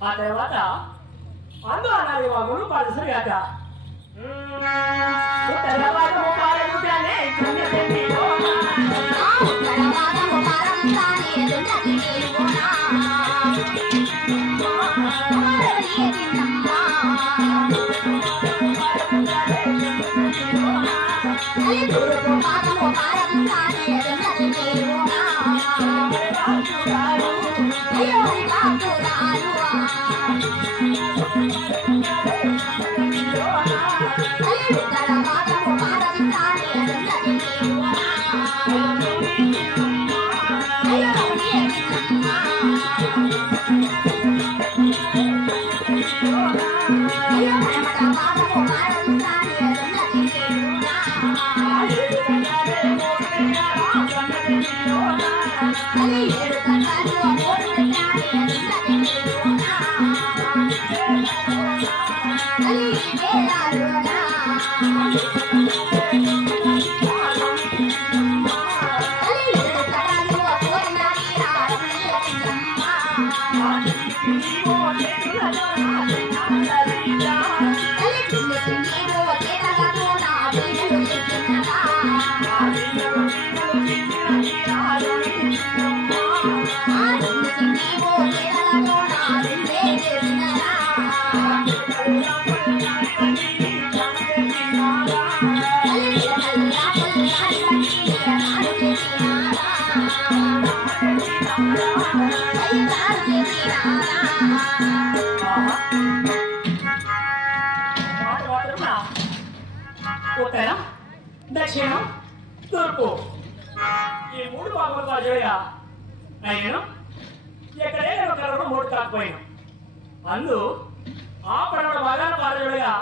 ఆ తర్వాత అందు అనాలి వాగులు పడసరిగాక ఉత్తరవాదము పారగుతానే కన్యతెండిలో ఉత్తరవాదము పారగుతానే దున్నతిలోనా మారలియదిన్నమ్మా అలి దూరపు పాదము పారగుతానే దున్నతిలోనా అయ్యో బాపురాలు దక్షిణం తూర్పు ఈ 3 భాగములు రాజుగా నేను ఎక్కడే ఒక 3 కాకపోయాను అందు ఆ పడవ బాగా పారజుగా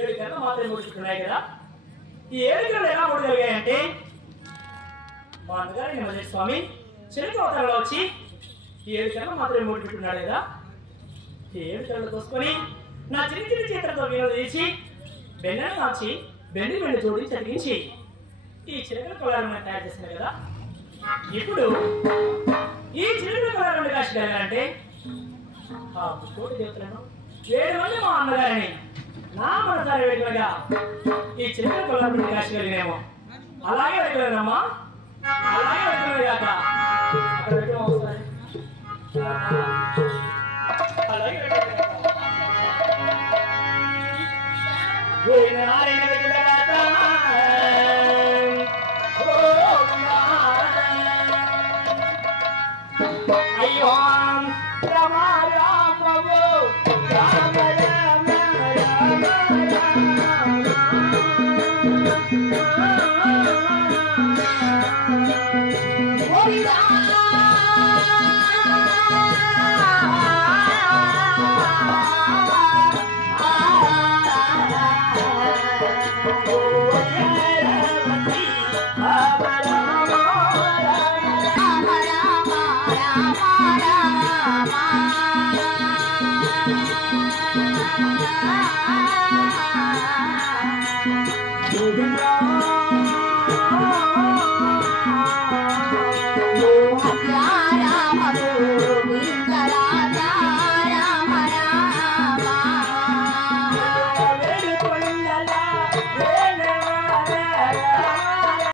7 గంటలు మాత్రమే ముడుచుకున్నాయి కదా ఈ 7 గంటలు ఎలా ముడగలిగాయంటే మా అన్నగారి నిమ్మజ స్వామి చిలక అవతారంలో వచ్చి ఈ 7 గంటలు మాత్రమే ముడుచుకున్నాడు కదా ఈ 7 గంటలు కోసుకొని నా చిన్న చేతులతో వినోద తీసి బెన్నను మార్చి బెండి జోడి చదివించి ఈ చిలకల కొలాలను తయారు చేసినాయి కదా ఇప్పుడు ఈ చిలకల కొలాలను కాసి కలిగాలంటే ఆ కోటి దేవతలను 7 మంది మా అన్నగారిని నా మనసారి వేడుకగా ఈ చిలకల కొలాలను కాసి కలిగినేమో అలాగే వెళ్ళగలనమ్మా అలాగే వెళ్ళగలరు కాక అక్కడ పెట్టడం ఒకసారి అలాగే వెళ్ళగలరు